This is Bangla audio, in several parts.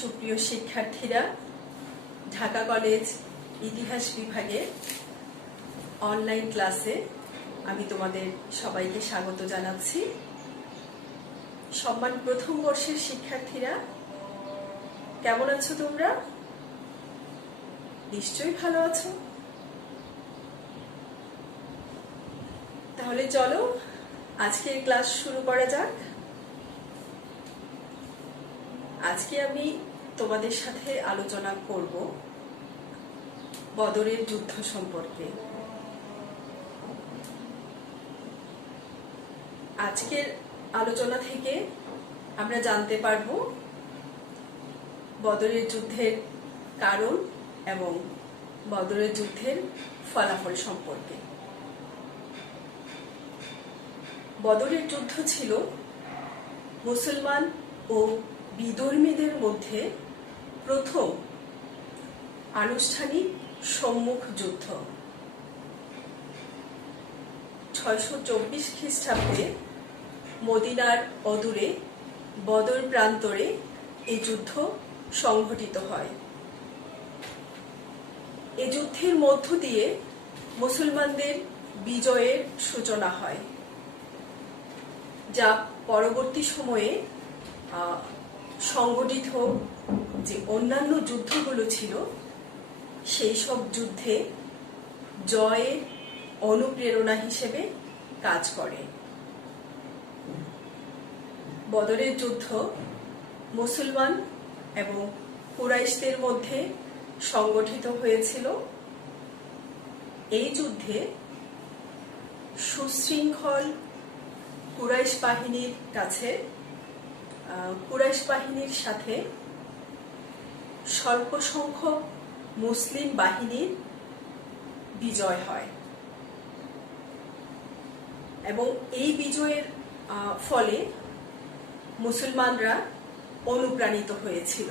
সুপ্রিয় শিক্ষার্থীরা, ঢাকা কলেজ ইতিহাস বিভাগের অনলাইন ক্লাসে আমি তোমাদের সবাইকে স্বাগত জানাচ্ছি। সম্মান প্রথম বর্ষের শিক্ষার্থীরা, কেমন আছো তোমরা? নিশ্চয়ই ভালো আছো। তাহলে চলো আজকের ক্লাস শুরু করা যাক। আজকে আমি তোমাদের সাথে আলোচনা করব বদরের যুদ্ধ সম্পর্কে। আজকের আলোচনা থেকে আমরা জানতে পারব বদরের যুদ্ধের কারণ এবং বদরের যুদ্ধের ফলাফল সম্পর্কে। বদরের যুদ্ধ ছিল মুসলমান ও বিধর্মীদের মধ্যে প্রথম আনুষ্ঠানিক সম্মুখ যুদ্ধ। 624 খ্রিস্টাব্দে মদিনার অদূরে বদর প্রান্তরে এই যুদ্ধ সংঘটিত হয়। এ যুদ্ধের মধ্য দিয়ে মুসলমানদের বিজয়ের সূচনা হয়, যা পরবর্তী সময়ে সংগঠিত যে অন্যান্য যুদ্ধগুলো ছিল সেই সব যুদ্ধে জয়ের অনুপ্রেরণা হিসেবে কাজ করে। বদরের যুদ্ধ মুসলমান এবং কুরাইশদের মধ্যে সংগঠিত হয়েছিল। এই যুদ্ধে সুশৃঙ্খল কুরাইশ বাহিনীর কাছে কুরাইশ বাহিনীর সাথে স্বল্প সংখ্যক মুসলিম বাহিনীর বিজয় হয় এবং এই বিজয়ের ফলে মুসলমানরা অনুপ্রাণিত হয়েছিল।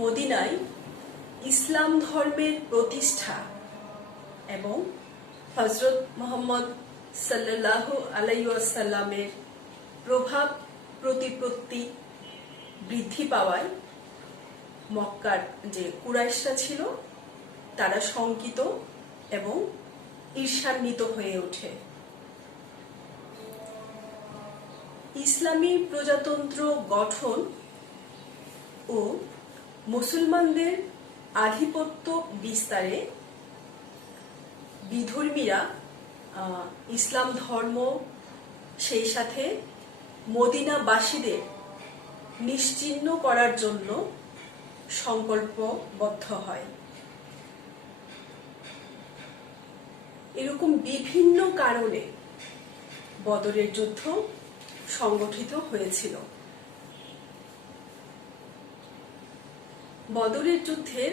মদিনায় ইসলাম ধর্মের প্রতিষ্ঠা এবং হযরত মুহাম্মদ সাল্লাল্লাহু আলাইহি ওয়াসাল্লামের প্রভাব প্রতিপত্তি বৃদ্ধি পাওয়ায় মক্কার যে কুরাইশরা ছিল তারা শঙ্কিত এবং ঈর্ষান্বিত হয়ে ওঠে। ইসলামী প্রজাতন্ত্র গঠন ও মুসলমানদের আধিপত্য বিস্তারে বিধর্মীরা ইসলাম ধর্ম সেই সাথে মদিনাবাসীদের নিশ্চিহ্ন করার জন্য সংকল্পবদ্ধ হয়। এরকম বিভিন্ন কারণে বদরের যুদ্ধ সংগঠিত হয়েছিল। বদরের যুদ্ধের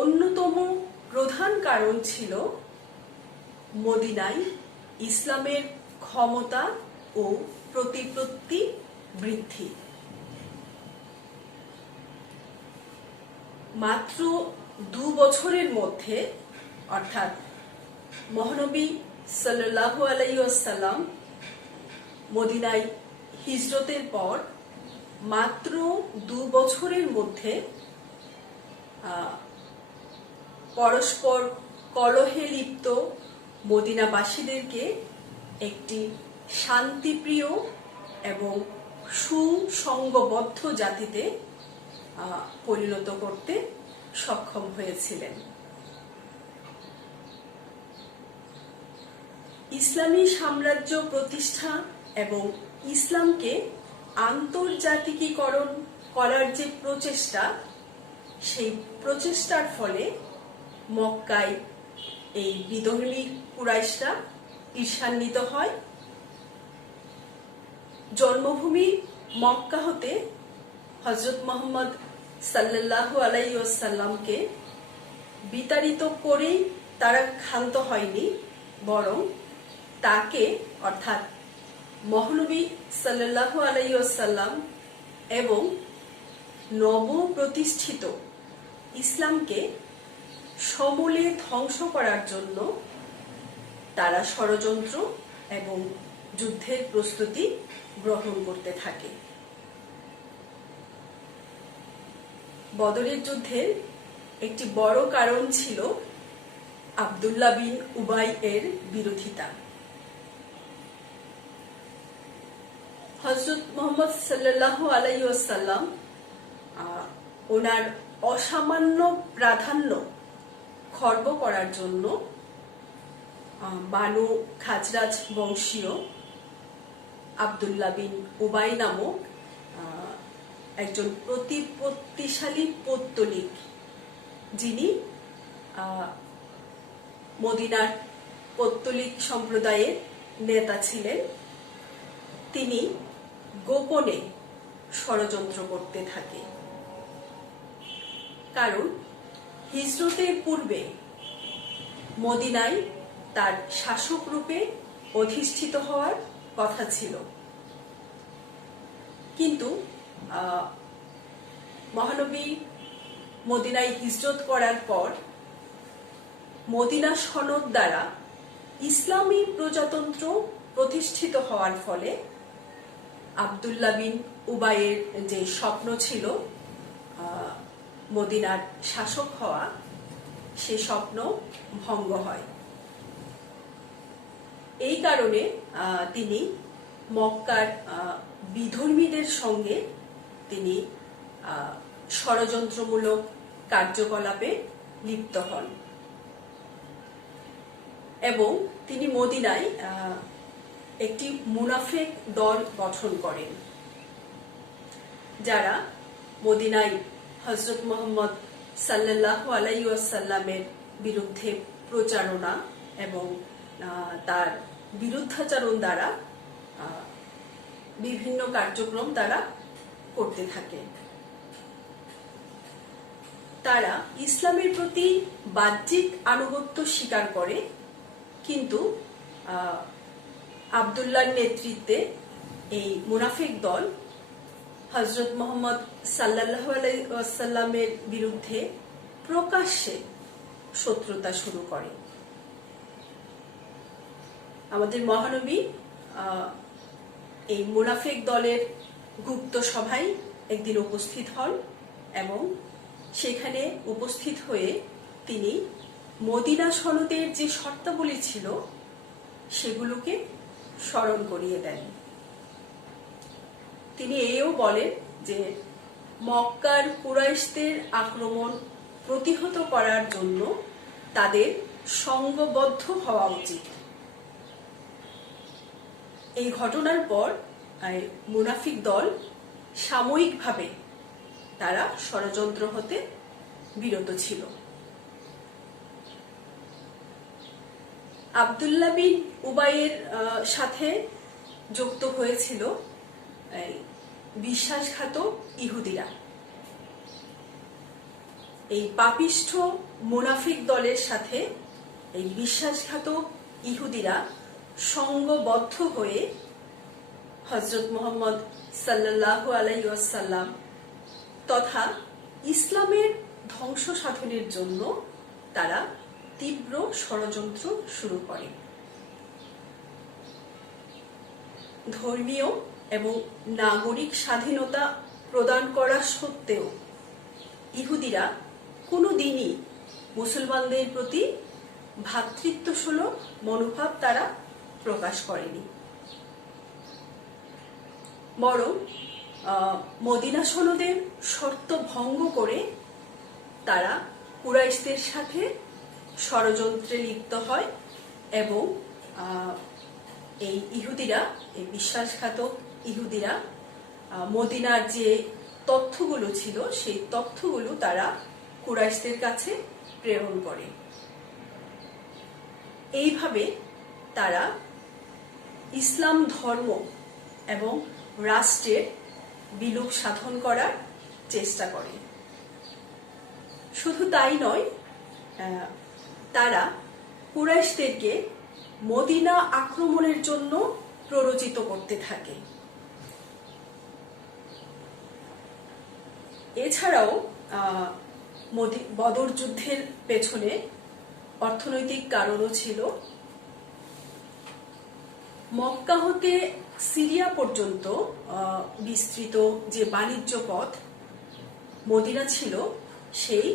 অন্যতম প্রধান কারণ ছিল মদিনায় ইসলামের ক্ষমতা ও প্রতিপত্তি বৃদ্ধি। মাত্র 2 বছরের মধ্যে, অর্থাৎ মহানবী সাল্লাল্লাহু আলাইহি ওয়াসাল্লাম মদিনায় হিজরতের পর মাত্র 2 বছরের মধ্যে পরস্পর কলহে লিপ্ত মদিনাবাসীদেরকে একটি শান্তিপ্রিয় এবং সুসংগবদ্ধ জাতিতে পরিণত করতে সক্ষম হয়েছিলেন। ইসলামী সাম্রাজ্য প্রতিষ্ঠা এবং ইসলামকে আন্তর্জাতিকীকরণ করার যে প্রচেষ্টা, সেই প্রচেষ্টার ফলে মক্কায় এই বিধর্মী কুরাইশরা ঈর্ষান্বিত হয়। জন্মভূমি মক্কা হতে হযরত মুহাম্মদ সাল্লাল্লাহু আলাইহি ওয়াসাল্লামকে বিতাড়িত করেই তারা ক্ষান্ত হয়নি, বরং তাকে অর্থাৎ মহানবী সাল্লাল্লাহু আলাইহি ওয়াসাল্লাম এবং নবপ্রতিষ্ঠিত ইসলামকে সমূলে ধ্বংস করার জন্য তারা ষড়যন্ত্র এবং যুদ্ধের প্রস্তুতি গ্রহণ করতে থাকে। বদরের যুদ্ধের একটি বড় কারণ ছিল আব্দুল্লাহ বিন উবাই এর বিরোধিতা। হযরত মুহাম্মদ সাল্লাল্লাহু আলাইহি ওয়াসাল্লাম ওনার অসামান্য প্রাধান্য খর্ব করার জন্য বানু খাজরাজ বংশীয় আব্দুল্লাহ বিন উবাই নামক একজন প্রতিপত্তিশালী পৌত্তলিক, যিনি মদিনার পৌত্তলিক সম্প্রদায়ের নেতা ছিলেন, তিনি গোপনে ষড়যন্ত্র করতে থাকে। কারণ হিজরতের পূর্বে মদিনায় তার শাসক রূপে অধিষ্ঠিত হওয়ার কথা ছিল, কিন্তু মহানবী মদিনায় হিজরত করার পর মদিনা সনদ দ্বারা ইসলামী প্রজাতন্ত্র প্রতিষ্ঠিত হওয়ার ফলে আব্দুল্লাহ বিন উবাইয়ের যে স্বপ্ন ছিল মদিনার শাসক হওয়া, সে স্বপ্ন ভঙ্গ হয়। এই কারণে তিনি মক্কার বিধর্মীদের সঙ্গে তিনি ষড়যন্ত্রমূলক কার্যকলাপে লিপ্ত হন এবং তিনি মদিনায় একটি মুনাফিক দল গঠন করেন, যারা মদিনায় হযরত মুহাম্মদ সাল্লাল্লাহু আলাইহি ওয়াসাল্লামের বিরুদ্ধে প্রচারণা এবং তার বিরুদ্ধাচরণ দ্বারা বিভিন্ন কার্যক্রম তারা করতে থাকে। তারা ইসলামের প্রতি বাহ্যিক আনুগত্য স্বীকার করে, কিন্তু আব্দুল্লাহর নেতৃত্বে এই মুনাফিক দল হযরত মুহাম্মদ সাল্লাল্লাহু আলাইহি ওয়াসাল্লামের বিরুদ্ধে প্রকাশ্যে শত্রুতা শুরু করে। আমাদের মহানবী এই মুনাফিক দলের গুপ্ত সভায় একদিন উপস্থিত হন এবং সেখানে উপস্থিত হয়ে তিনি মদিনা সনদের যে শর্তাবলী ছিল সেগুলোকে স্মরণ করিয়ে দেন। তিনি এও বলেন যে মক্কার কুরাইশদের আক্রমণ প্রতিহত করার জন্য তাদের সংঘবদ্ধ হওয়া উচিত। এই ঘটনার পর মুনাফিক দল সাময়িকভাবে তারা ষড়যন্ত্র হতে বিরত ছিল। আব্দুল্লাহ বিন উবাইয়ের সাথে যুক্ত হয়েছিল বিশ্বাসঘাতক ইহুদিরা। এই পাপিষ্ঠ মুনাফিক দলের সাথে এই বিশ্বাসঘাতক ইহুদিরা সংঘবদ্ধ হয়ে হযরত মুহাম্মদ সাল্লাল্লাহু আলাইহি ওয়াসাল্লাম তথা ইসলামের ধ্বংস সাধনের জন্য তারা তীব্র ষড়যন্ত্র শুরু করে। ধর্মীয় এবং নাগরিক স্বাধীনতা প্রদান করা সত্ত্বেও ইহুদিরা কোনোদিনই মুসলমানদের প্রতি ভ্রাতৃত্বসুলভ মনোভাব তারা প্রকাশ করেনি, বরং মদিনা সনদের শর্ত ভঙ্গ করে তারা কুরাইশদের সাথে ষড়যন্ত্রে লিপ্ত হয় এবং এই ইহুদিরা, এই বিশ্বাসঘাতক ইহুদিরা মদিনার যে তথ্যগুলো ছিল সেই তথ্যগুলো তারা কুরাইশদের কাছে প্রেরণ করে। এইভাবে তারা ইসলাম ধর্ম এবং রাষ্ট্রের বিলোপ সাধন করার চেষ্টা করে। শুধু তাই নয়, তারা কুরাইশদেরকে মদিনা আক্রমণের জন্য প্ররোচিত করতে থাকে। এছাড়াও বদর যুদ্ধের পেছনে অর্থনৈতিক কারণও ছিল। মক্কা হতে সিরিয়া পর্যন্ত বিস্তৃত যে বাণিজ্য পথ মদিনা ছিল, সেই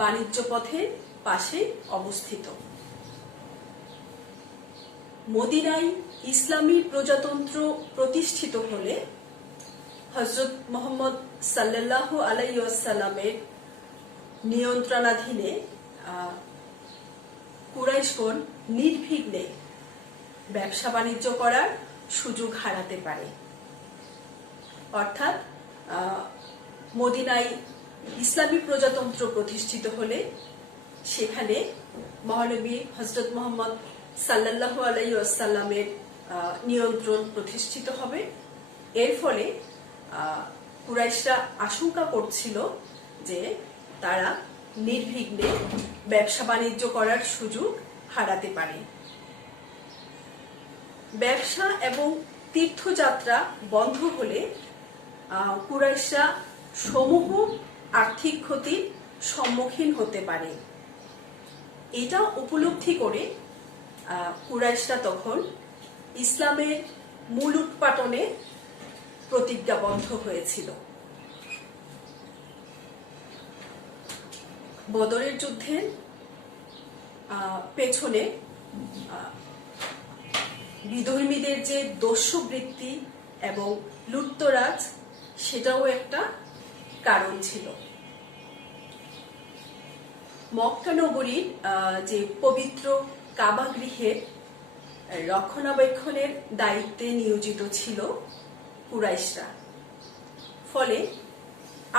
বাণিজ্য পথের পাশে অবস্থিত। মদিনায় ইসলামী প্রজাতন্ত্র প্রতিষ্ঠিত হলে হযরত মুহাম্মদ সাল্লাল্লাহু আলাইহি ওয়াসাল্লামের নিয়ন্ত্রণাধীনে কুরাইশগণ নির্বিঘ্নে ব্যবসা বাণিজ্য করার সুযোগ হারাতে পারে। অর্থাৎ মদিনায় ইসলামী প্রজাতন্ত্র প্রতিষ্ঠিত হলে সেখানে মহানবী হযরত মুহাম্মদ সাল্লাল্লাহু আলাইহি ওয়াসাল্লামের নিয়ন্ত্রণ প্রতিষ্ঠিত হবে। এর ফলে কুরাইশরা আশঙ্কা করছিল যে তারা নির্বিঘ্নে ব্যবসা বাণিজ্য করার সুযোগ হারাতে পারে। ব্যবসা এবং তীর্থযাত্রা বন্ধ হলে কুরাইশরা সমূহ আর্থিক ক্ষতির সম্মুখীন হতে পারে। এটা উপলব্ধি করে কুরাইশরা তখন ইসলামের মূল উৎপাটনে প্রতিজ্ঞাবদ্ধ হয়েছিল। বদরের যুদ্ধের পেছনে বিধর্মীদের যে দস্যুবৃত্তি এবং লুটতরাজ, সেটাও একটা কারণ ছিল। মক্কা নগরীর যে পবিত্র কাবা গৃহের রক্ষণাবেক্ষণের দায়িত্বে নিয়োজিত ছিল কুরাইশরা। ফলে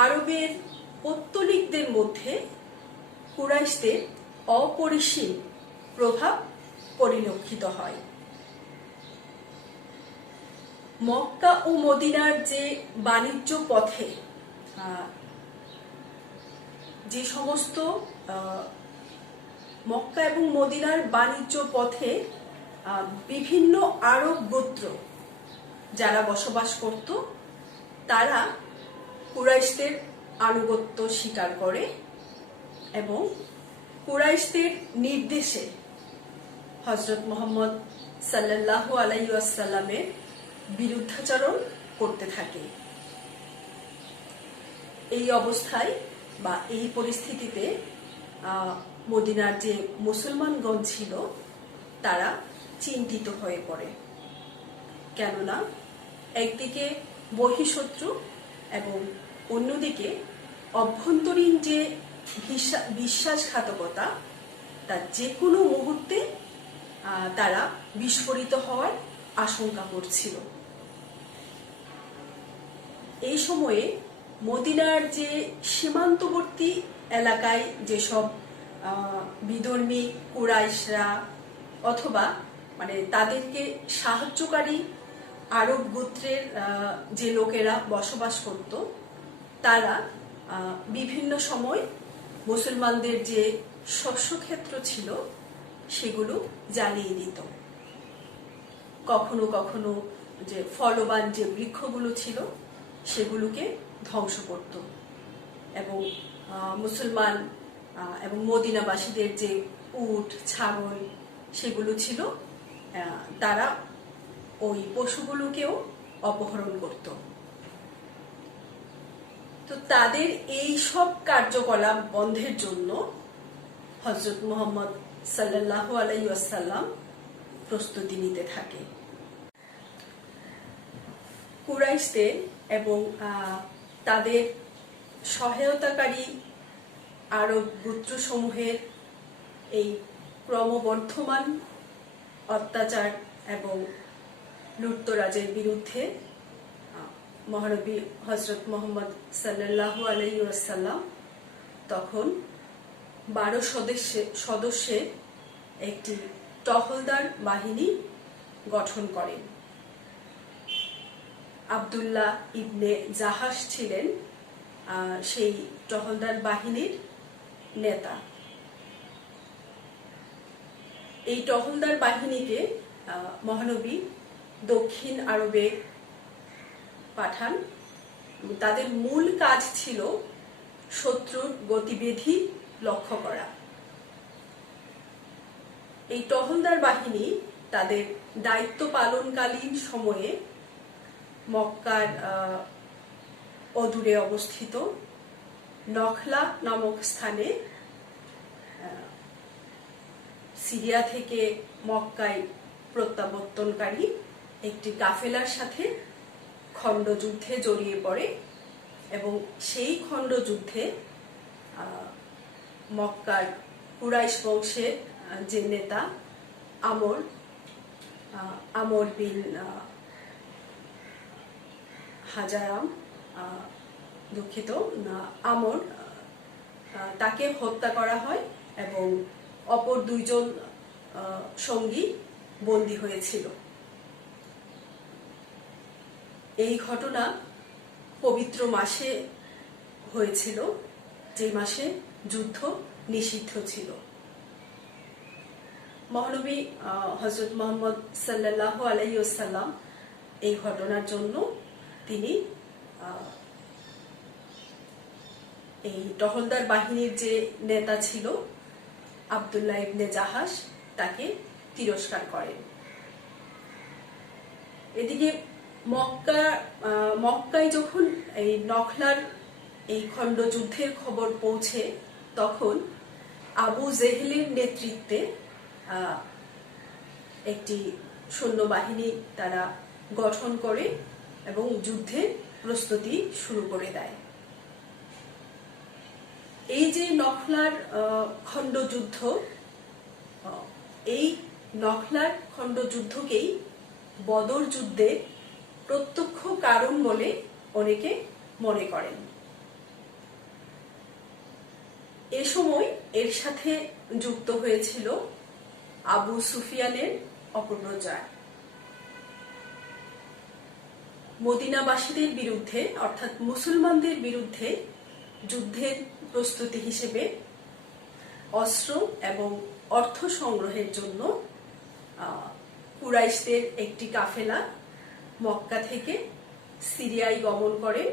আরবের পৌত্তলিকদের মধ্যে কুরাইশদের অপরিসীম প্রভাব পরিলক্ষিত হয়। মক্কা ও মদিনার যে বাণিজ্য পথে যে সমস্ত মক্কা এবং মদিনার বাণিজ্য পথে বিভিন্ন আরব গোত্র যারা বসবাস করত, তারা কুরাইশদের আনুগত্য স্বীকার করে এবং কুরাইশদের নির্দেশে হযরত মুহাম্মদ সাল্লাল্লাহু আলাইহি ওয়াসাল্লামের বিরুদ্ধাচরণ করতে থাকে। এই অবস্থায় বা এই পরিস্থিতিতে মদিনার যে মুসলমানগণ ছিল তারা চিন্তিত হয়ে পড়ে। কেননা একদিকে বহিঃশত্রু এবং অন্যদিকে অভ্যন্তরীণ যে বিশ্বাসঘাতকতা, তা যে কোনো মুহূর্তে তারা বিস্ফোরিত হওয়ার আশঙ্কা করছিল। এই সময়ে মদিনার যে সীমান্তবর্তী এলাকায় যেসব বিধর্মী কুরাইশরা অথবা তাদেরকে সাহায্যকারী আরব গোত্রের যে লোকেরা বসবাস করত, তারা বিভিন্ন সময় মুসলমানদের যে শস্যক্ষেত্র ছিল সেগুলো জ্বালিয়ে দিত। কখনো কখনো যে ফলবান যে বৃক্ষগুলো ছিল সেগুলোকে ধ্বংস করত এবং মুসলমান এবং মদিনাবাসীদের যে উট ছাগল সেগুলো ছিল, তারা ওই পশুগুলোকেও অপহরণ করত। তো তাদের এই সব কার্যকলাপ বন্ধের জন্য হযরত মুহাম্মদ সাল্লাল্লাহু আলাইহি ওয়াসাল্লাম প্রস্তুতি নিতে থাকে। কুরাইশদের এবং তাদের সহায়তাকারী আরব গোত্রসমূহের এই ক্রমবর্ধমান অত্যাচার এবং লুটতরাজের বিরুদ্ধে মহানবী হযরত মুহাম্মদ সাল্লাল্লাহু আলাইহি ওয়াসাল্লাম তখন 12 সদস্যের একটি টহলদার বাহিনী গঠন করেন। আব্দুল্লাহ ইবনে জাহাশ ছিলেন সেই টহলদার বাহিনীর নেতা। এই টহলদার বাহিনীকে মহানবী দক্ষিণ আরবে পাঠান। তাদের মূল কাজ ছিল শত্রুর গতিবিধি লক্ষ্য করা। এই টহলদার বাহিনী তাদের দায়িত্ব পালনকালীন সময়ে মক্কার অদূরে অবস্থিত নখলা নামক স্থানে সিরিয়া থেকে মক্কায় প্রত্যাবর্তনকারী একটি কাফেলার সাথে খণ্ডযুদ্ধে জড়িয়ে পড়ে এবং সেই খণ্ডযুদ্ধে মক্কার কুরাইশ বংশের যে নেতা আমর বিন হাজারাম, দুঃখিত, আমর, তাকে হত্যা করা হয় এবং অপর দুইজন সঙ্গী বন্দী হয়েছিল। এই ঘটনা পবিত্র মাসে হয়েছিল, যে মাসে যুদ্ধ নিষিদ্ধ ছিল। মহানবী হযরত মুহাম্মদ সাল্লাল্লাহু আলাইহি ওয়াসাল্লাম এই ঘটনার জন্য তিনি এই টহলদার বাহিনীর যে নেতা ছিল আব্দুল্লাহ ইবনে জাহাশ, তাকে তিরস্কার করেন। এদিকে মক্কায় যখন এই নখলার এই খণ্ডযুদ্ধের খবর পৌঁছে, তখন আবু জেহেলের নেতৃত্বে একটি সৈন্যবাহিনী তারা গঠন করে এবং যুদ্ধের প্রস্তুতি শুরু করে দেয়। এই যে নখলার খণ্ডযুদ্ধ, এই নখলার খণ্ডযুদ্ধকেই বদর যুদ্ধের প্রত্যক্ষ কারণ বলে অনেকে মনে করেন। এ সময় এর সাথে যুক্ত হয়েছিল আবু সুফিয়ানের অপপ্রচার। মদিনাবাসীদের বিরুদ্ধে অর্থাৎ মুসলমানদের বিরুদ্ধে যুদ্ধের প্রস্তুতি হিসেবে অস্ত্র এবং অর্থ সংগ্রহের জন্য কুরাইশদের একটি কাফেলা মক্কা থেকে সিরিয়ায় গমন করেন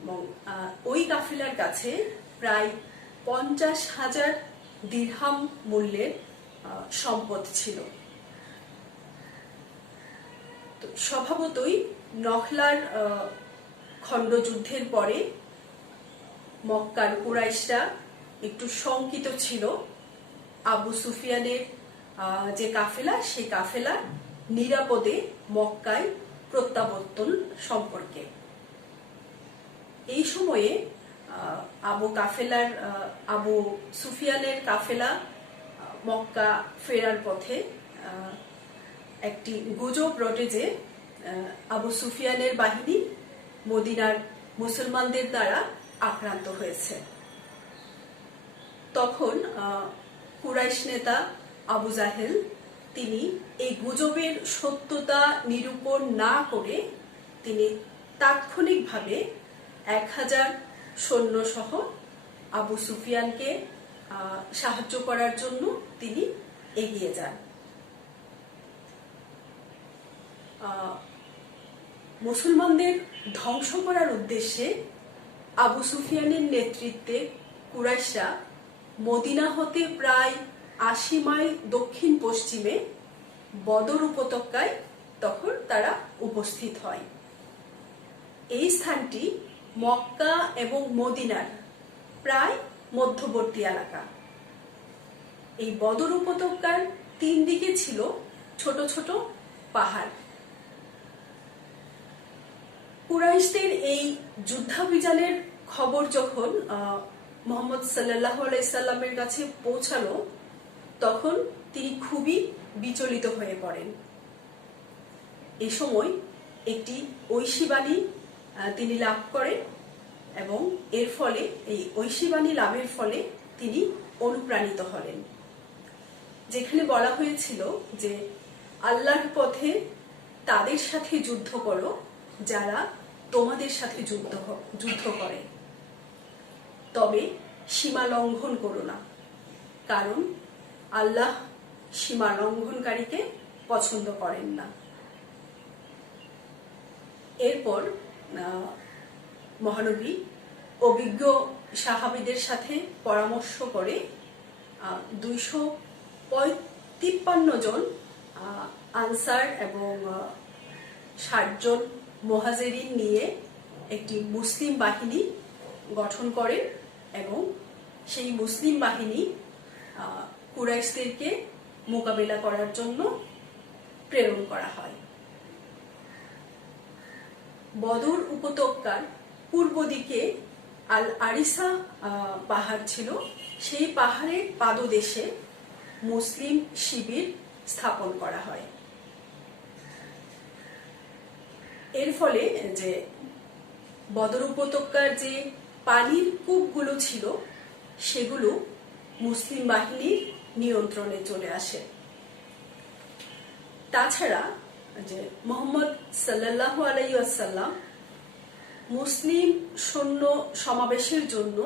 এবং ওই কাফেলার কাছে প্রায় 50,000 দিরহাম মূল্যের সম্পদ ছিল। স্বভাবতই নখলার খণ্ডযুদ্ধের পরে মক্কার কুরাইশরা একটু শঙ্কিত ছিল আবু সুফিয়ানের যে কাফেলা, সেই কাফেলা নিরাপদে মক্কায় প্রত্যাবর্তন সম্পর্কে। এই সময়ে আবু সুফিয়ানের কাফেলা মক্কা ফেরার পথে একটি গুজব রটে যে আবু সুফিয়ানের বাহিনী মদিনার মুসলমানদের দ্বারা আক্রান্ত হয়েছে। তখন কুরাইশ নেতা আবু জাহেল তিনি এই গুজবের সত্যতা নিরূপণ না করে তিনি তাৎক্ষণিকভাবে 1000 সৈন্য সহ আবু সুফিয়ানকে সাহায্য করার জন্য তিনি এগিয়ে যান। মুসলমানদের ধ্বংস করার উদ্দেশ্যে আবু সুফিয়ানের নেতৃত্বে কুরাইশরা মদিনা হতে প্রায় 80 মাইল দক্ষিণ পশ্চিমে বদর উপত্যকায় তখন তারা উপস্থিত হয়। এই স্থানটি মক্কা এবং মদিনার প্রায় মধ্যবর্তী এলাকা। এই বদর উপত্যকার 3 দিকে ছিল ছোট ছোট পাহাড়। কুরাইশদের এই যুদ্ধাভিযানের খবর যখন মুহাম্মদ সাল্লাল্লাহু আলাইহি সাল্লামের কাছে পৌঁছালো, তখন তিনি খুবই বিচলিত হয়ে পড়েন। এই সময় একটি ঐশীবাণী তিনি লাভ করেন এবং এর ফলে এই ঐশীবাণী লাভের ফলে তিনি অনুপ্রাণিত হলেন, যেখানে বলা হয়েছিল যে আল্লাহর পথে তাদের সাথে যুদ্ধ করো যারা তোমাদের সাথে যুদ্ধ করে, তবে সীমা লঙ্ঘন করো না, কারণ আল্লাহ সীমা লঙ্ঘনকারীকে পছন্দ করেন না। এরপর মহানবী অভিজ্ঞ সাহাবীদের সাথে পরামর্শ করে 253 জন আনসার এবং 60 জন মুহাজিরিন নিয়ে একটি মুসলিম বাহিনী গঠন করেন এবং সেই মুসলিম বাহিনী কুরাইশদেরকে মোকাবেলা করার জন্য প্রেরণ করা হয়। বদর উপত্যকার পূর্ব দিকে আল আরিসা পাহাড় ছিল, সেই পাহাড়ের পাদদেশে মুসলিম শিবির স্থাপন করা হয়। এর ফলে যে বদর উপত্যকার যে পানির কূপগুলো ছিল সেগুলো মুসলিম বাহিনীর নিয়ন্ত্রণে চলে আসে। তাছাড়া যে মুহাম্মদ সাল্লাল্লাহু আলাইহি ওয়াসাল্লাম মুসলিম সৈন্য সমাবেশের জন্য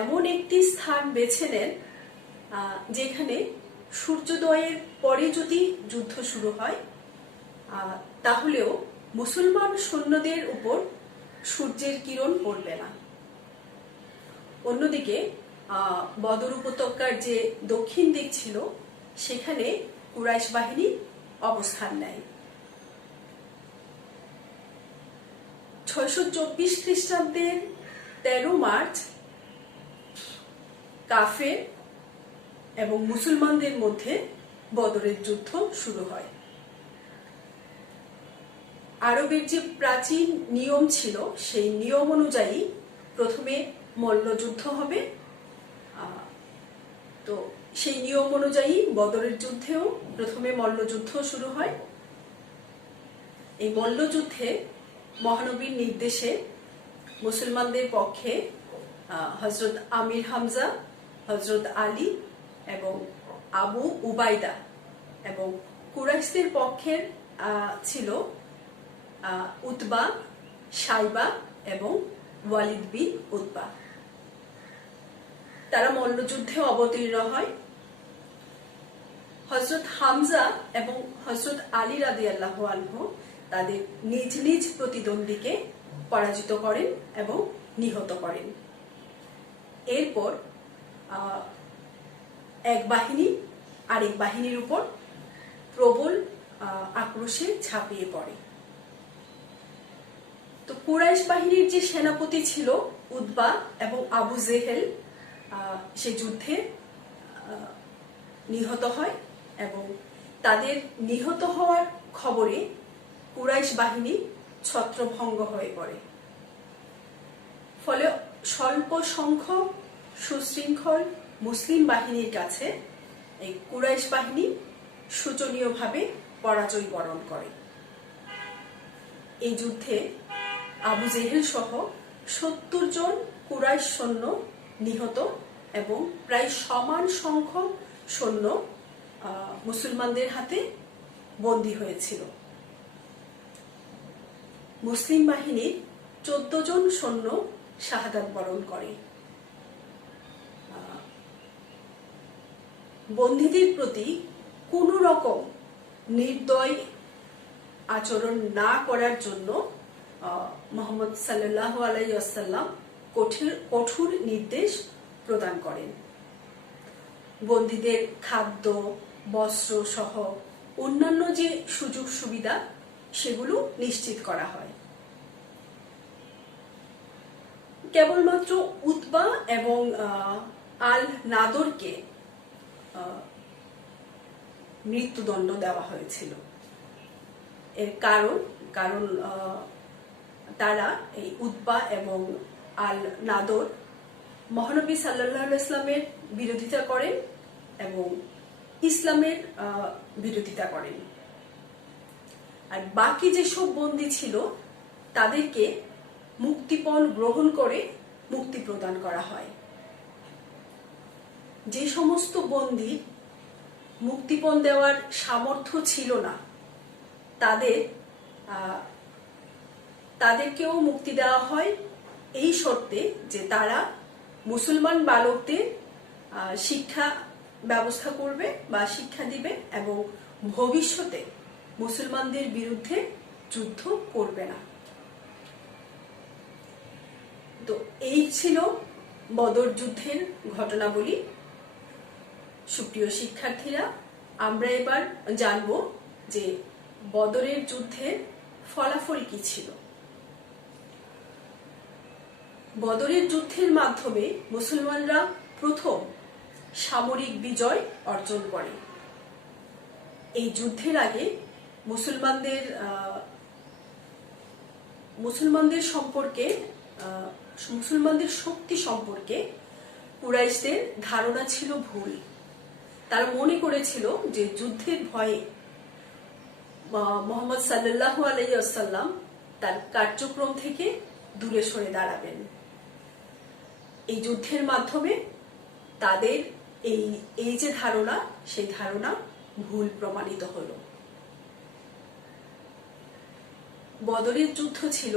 এমন একটি স্থান বেছে নেন যেখানে সূর্যোদয়ের পরে যদি যুদ্ধ শুরু হয় তাহলেও মুসলমান সৈন্যদের উপর সূর্যের কিরণ পড়বে না। অন্যদিকে বদর উপত্যকার যে দক্ষিণ দিক ছিল সেখানে কুরাইশ বাহিনী অবস্থান নেয়। 624 খ্রিস্টাব্দের 13 মার্চ কাফের এবং মুসলমানদের মধ্যে বদরের যুদ্ধ শুরু হয়। আরবের যে প্রাচীন নিয়ম ছিল সেই নিয়ম অনুযায়ী প্রথমে মল্লযুদ্ধ হবে। তো সেই নিয়ম অনুযায়ী বদরের যুদ্ধেও প্রথমে মল্লযুদ্ধ শুরু হয়। এই মল্লযুদ্ধে মহানবীর নির্দেশে মুসলমানদের পক্ষে হযরত আমির হামজা, হযরত আলী এবং আবু উবাইদা, এবং কুরাইশদের পক্ষের ছিল উতবা, সাইবা এবং ওয়ালিদ বিন উতবা। তারা মল্লযুদ্ধে অবতীর্ণ হয়। হযরত হামজা এবং হযরত আলী রাদিয়াল্লাহু আনহু তাদের নিজ নিজ প্রতিদ্বন্দ্বীকে পরাজিত করেন এবং নিহত করেন। এরপর এক বাহিনী আরেক বাহিনীর উপর প্রবল আক্রোশে ঝাঁপিয়ে পড়ে। তো কুরাইশ বাহিনীর যে সেনাপতি ছিল উতবা এবং আবু জেহেল সে যুদ্ধে নিহত হয় এবং তাদের নিহত হওয়ার খবরে কুরাইশ বাহিনী ছত্রভঙ্গ হয়ে পড়ে। ফলে স্বল্প সংখ্যক সুশৃঙ্খল মুসলিম বাহিনীর কাছে এই কুরাইশ বাহিনী শোচনীয়ভাবে পরাজয় বরণ করে। এই যুদ্ধে আবু জেহেল সহ 70 জন কুরাইশ সৈন্য নিহত এবং প্রায় সমান সংখ্যক সৈন্য মুসলমানদের হাতে বন্দী হয়েছিল। মুসলিম বাহিনীর 14 জন সৈন্য শাহাদাত বরণ করে। বন্দীদের প্রতি কোনো রকম নির্দয় আচরণ না করার জন্য মুহাম্মদ সাল্লাল্লাহু আলাইহি ওয়াসাল্লাম কঠোর নির্দেশ প্রদান করেন। বন্দীদের খাদ্য, বস্ত্র সহ অন্যান্য যে সুযোগ সুবিধা সেগুলো নিশ্চিত করা হয়। কেবলমাত্র উতবা এবং আল নাদরকে মৃত্যুদণ্ড দেওয়া হয়েছিল। এর কারণ তারা এই উতবা এবং আল নাদর মহানবী সাল্লাল্লাহু আলাইহি ওয়াসাল্লামের বিরোধিতা করেন এবং ইসলামের বিরোধিতা করেন। আর বাকি যেসব বন্দী ছিল তাদেরকে মুক্তিপণ গ্রহণ করে মুক্তি প্রদান করা হয়। যে সমস্ত বন্দী মুক্তিপণ দেওয়ার সামর্থ্য ছিল না তাদেরকেও মুক্তি দেওয়া হয় এই শর্তে যে তারা মুসলমান বালকদের শিক্ষা ব্যবস্থা করবে বা শিক্ষা দিবে এবং ভবিষ্যতে মুসলমানদের বিরুদ্ধে যুদ্ধ করবে না। তো এই ছিল বদর যুদ্ধের ঘটনাবলী। সুপ্রিয় শিক্ষার্থীরা, আমরা এবার জানব যে বদরের যুদ্ধের ফলাফল কি ছিল। বদরের যুদ্ধের মাধ্যমে মুসলমানরা প্রথম সামরিক বিজয় অর্জন করে। এই যুদ্ধের আগে মুসলমানদের শক্তি সম্পর্কে কুরাইশদের ধারণা ছিল ভুল। তারা মনে করেছিল যে যুদ্ধের ভয়ে মুহাম্মদ সাল্লাল্লাহু আলাইহি ওয়াসাল্লাম তার কার্যক্রম থেকে দূরে সরে দাঁড়াবেন। এই যুদ্ধের মাধ্যমে তাদের এই যে ধারণা, সেই ধারণা ভুল প্রমাণিত হলো। বদরের যুদ্ধ ছিল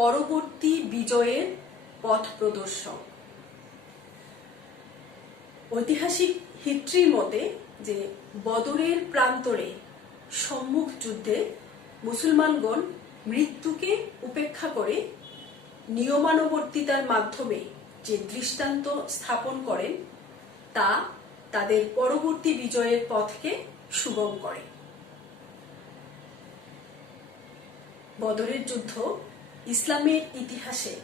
পরবর্তী বিজয়ের পথ প্রদর্শক। ঐতিহাসিক হিস্ট্রির মতে যে বদরের প্রান্তরে সম্মুখ যুদ্ধে মুসলমানগণ মৃত্যুকে উপেক্ষা করে নিয়মানুবর্তিতার মাধ্যমে যে দৃষ্টান্ত স্থাপন করেন তা তাদের পরবর্তী বিজয়ের পথকে সুগম করে। বদরের যুদ্ধ ইসলামের ইতিহাসে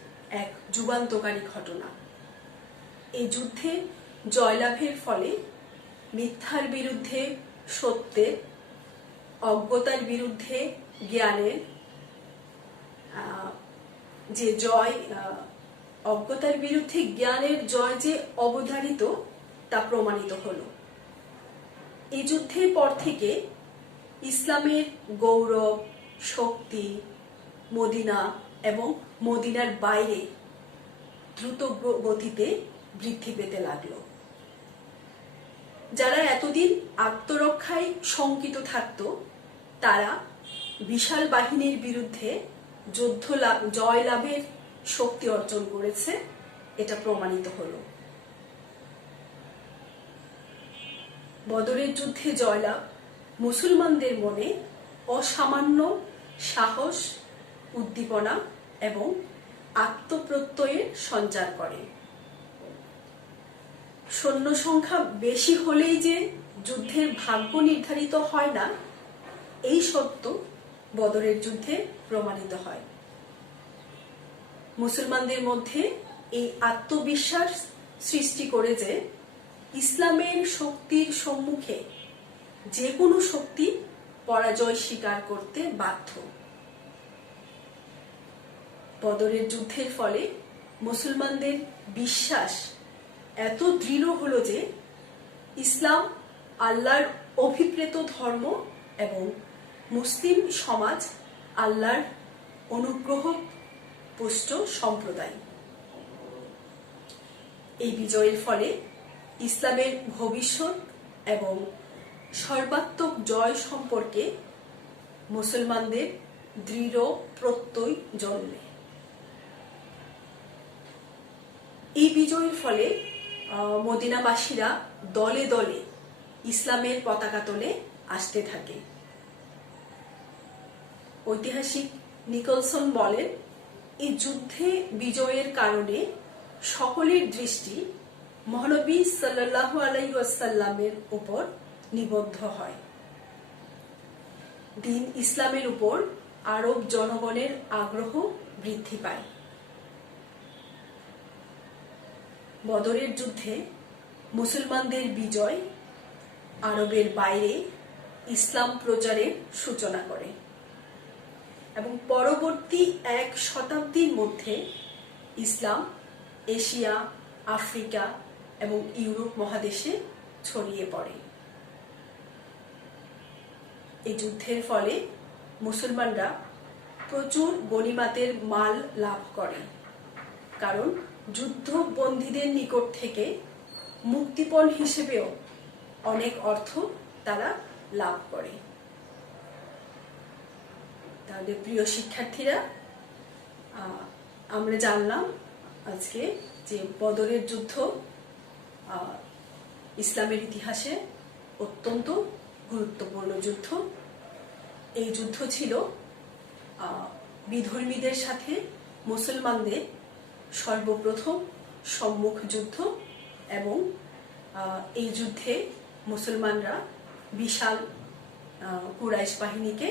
এক যুগান্তকারী ঘটনা। এই যুদ্ধে জয়লাভের ফলে মিথ্যার বিরুদ্ধে সত্যের, অজ্ঞতার বিরুদ্ধে জ্ঞানের যে জয়, অজ্ঞতার বিরুদ্ধে জ্ঞানের জয় যে অবধারিত তা প্রমাণিত হলো। এই যুদ্ধের পর থেকে ইসলামের গৌরব, শক্তি মদিনা এবং মদিনার বাইরে দ্রুত গতিতে বৃদ্ধি পেতে লাগলো। যারা এতদিন আত্মরক্ষায় শঙ্কিত থাকত তারা বিশাল বাহিনীর বিরুদ্ধে জয় লাভের শক্তি অর্জন করেছে, এটা প্রমাণিত হলো। বদরের যুদ্ধে জয়লাভ মুসলমানদের মনে অসামান্য সাহস, উদ্দীপনা এবং আত্মপ্রত্যয়ের সঞ্চার করে। সৈন্য সংখ্যা বেশি হলেই যে যুদ্ধের ভাগ্য নির্ধারিত হয় না, এই সত্য বদরের যুদ্ধে প্রমাণিত হয়। মুসলমানদের মধ্যে এই আত্মবিশ্বাস সৃষ্টি করে যে ইসলামের শক্তির সম্মুখে যে কোনো শক্তি পরাজয় স্বীকার করতে বাধ্য। বদরের যুদ্ধের ফলে মুসলমানদের বিশ্বাস এত দৃঢ় হলো যে ইসলাম আল্লাহর অভিপ্রেত ধর্ম এবং মুসলিম সমাজ আল্লাহর অনুগ্রহ পুষ্ট সম্প্রদায়। এই বিজয়ের ফলে ইসলামের ভবিষ্যৎ এবং সর্বাত্মক জয় সম্পর্কে মুসলমানদের দৃঢ় প্রত্যয় জন্মে। এই বিজয়ের ফলে মদিনাবাসীরা দলে দলে ইসলামের পতাকা তোলে আসতে থাকে। ঐতিহাসিক নিকলসন বলেন, এই যুদ্ধে বিজয়ের কারণে সকলের দৃষ্টি মহানবী সাল্লাল্লাহু আলাইহি ওয়াসাল্লামের উপর নিবদ্ধ হয়। দ্বীন ইসলামের উপর আরব জনগণের আগ্রহ বৃদ্ধি পায়। বদরের যুদ্ধে মুসলমানদের বিজয় আরবের বাইরে ইসলাম প্রচারের সূচনা করে এবং পরবর্তী 1 শতাব্দীর মধ্যে ইসলাম এশিয়া, আফ্রিকা এবং ইউরোপ মহাদেশে ছড়িয়ে পড়ে। এই যুদ্ধের ফলে মুসলমানরা প্রচুর গনিমাতের মাল লাভ করে, কারণ যুদ্ধবন্দীদের নিকট থেকে মুক্তিপণ হিসেবেও অনেক অর্থ তারা লাভ করে। তাহলে প্রিয় শিক্ষার্থীরা, আমরা জানলাম আজকে যে বদরের যুদ্ধ ইসলামের ইতিহাসে অত্যন্ত গুরুত্বপূর্ণ যুদ্ধ। এই যুদ্ধ ছিল বিধর্মীদের সাথে মুসলমানদের সর্বপ্রথম সম্মুখ যুদ্ধ এবং এই যুদ্ধে মুসলমানরা বিশাল কুরাইশ বাহিনীকে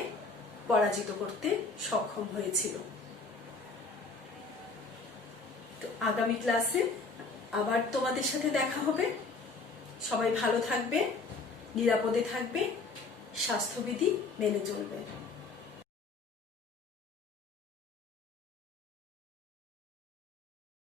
পরাজিত করতে সক্ষম হয়েছিল। তো আগামী ক্লাসে আবার তোমাদের সাথে দেখা হবে। সবাই ভালো থাকবে, নিরাপদে থাকবে, স্বাস্থ্যবিধি মেনে চলবে।